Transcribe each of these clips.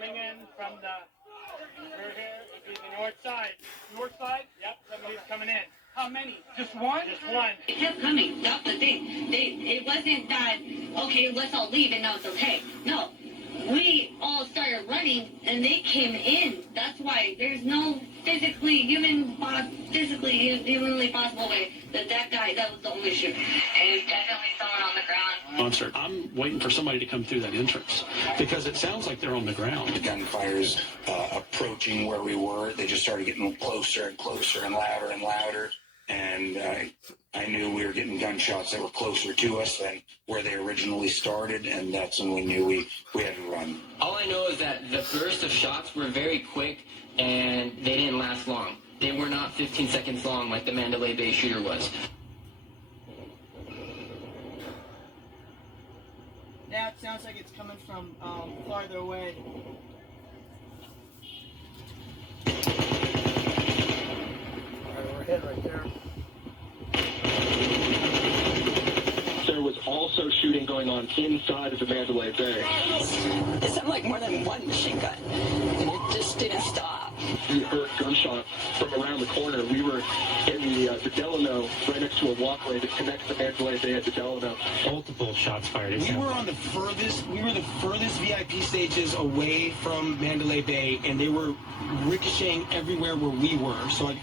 coming in from the, we're here, it'd be the north side. North side? Yep, somebody's coming in. How many? Just one? Just one. It kept coming. That's the thing. It wasn't that, okay, let's all leave and now it's okay. No. We all started running and they came in. That's why there's no humanly possible way that guy, that was the only shooter. It was definitely someone on the ground. Concert. I'm waiting for somebody to come through that entrance because it sounds like they're on the ground. The gunfire's approaching where we were. They just started getting closer and closer and louder. And I knew we were getting gunshots that were closer to us than where they originally started, and that's when we knew we had to run. All I know is that the burst of shots were very quick, and they didn't last long. They were not 15 seconds long like the Mandalay Bay shooter was. Yeah, it sounds like it's coming from farther away. Overhead right there. There was also shooting going on inside of the Mandalay Bay. It sounded like more than one machine gun, and it just didn't stop. We heard gunshots from around the corner. We were in the Delano, right next to a walkway that connects the Mandalay Bay at the Delano. Multiple shots fired. We were the furthest VIP stages away from Mandalay Bay, and they were ricocheting everywhere where we were. So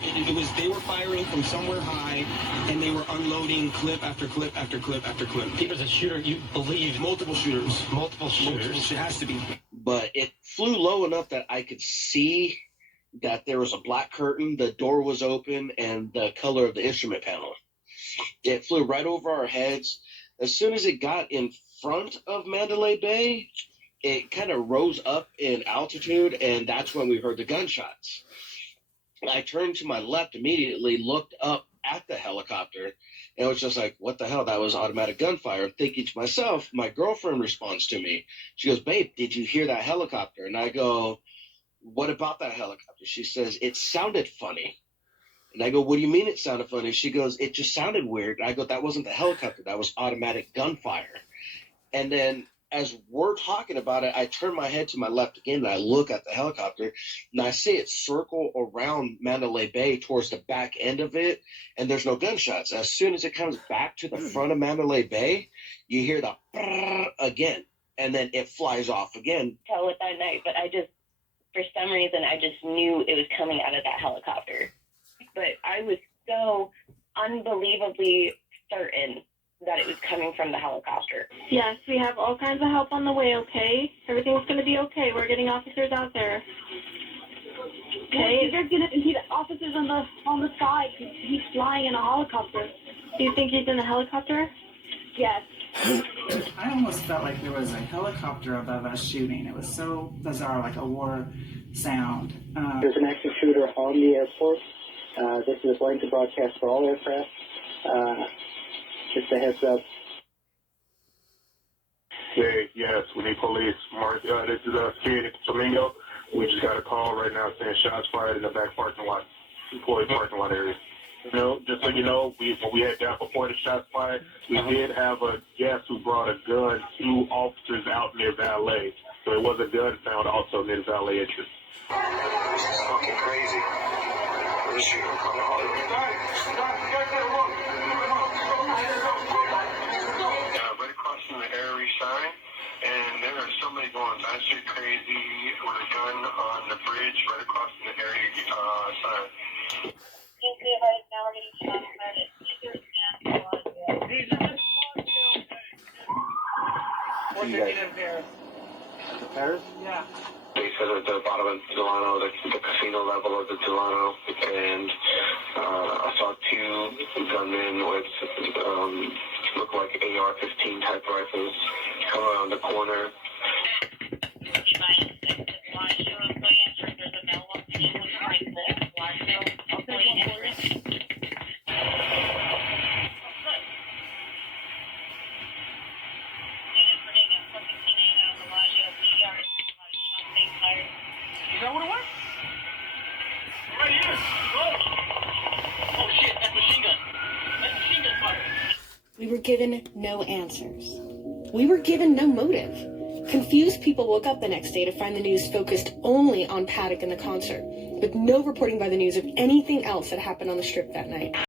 they were firing from somewhere high, and they were unloading clip after clip after clip after clip. He was a shooter, you believe? Multiple shooters. Multiple shooters. It has to be. But it flew low enough that I could see that there was a black curtain, the door was open, and the color of the instrument panel. It flew right over our heads. As soon as it got in front of Mandalay Bay, it kind of rose up in altitude, and that's when we heard the gunshots. I turned to my left immediately, looked up at the helicopter, and it was just like, what the hell? That was automatic gunfire. I'm thinking to myself, my girlfriend responds to me. She goes, babe, did you hear that helicopter? And I go, what about that helicopter? She says, it sounded funny. And I go, what do you mean it sounded funny? She goes, it just sounded weird. And I go, that wasn't the helicopter. That was automatic gunfire. And then as we're talking about it, I turn my head to my left again, and I look at the helicopter, and I see it circle around Mandalay Bay towards the back end of it, and there's no gunshots. As soon as it comes back to the front of Mandalay Bay, you hear the brrr again, and then it flies off again. Tell it that night, but for some reason, I just knew it was coming out of that helicopter. But I was so unbelievably certain that it was coming from the helicopter. Yes, we have all kinds of help on the way, okay? Everything's going to be okay. We're getting officers out there. Okay? You're going to see the officers on the side. He's flying in a helicopter. Do you think he's in a helicopter? Yes. I almost felt like there was a helicopter above us shooting. It was so bizarre, like a war sound. There's an active shooter on the airport. This is going to broadcast for all aircraft. Just a heads up. Hey, yes, we need police. This is Kid Flamingo. We just got a call right now saying shots fired in the back parking lot, employee parking lot area. You know, just so you know, when we had down before the shots fired, we did have a guest who brought a gun to officers out near valet. So it was a gun found also near the valet entrance. This is fucking crazy. Where's the shooter coming right across from the Airy sign, and there are somebody going batshit crazy with a gun on the bridge right across from the Airy sign. What's your name there? Paris? Yeah. They said at the bottom of Delano, the casino level of the Delano, and I saw two gunmen with look like AR-15 type rifles come around the corner. Is that what it was? Right here. Oh shit, that's machine gun. That's machine gun fire. We were given no answers. We were given no motive. Confused people woke up the next day to find the news focused only on Paddock and the concert, with no reporting by the news of anything else that happened on the Strip that night.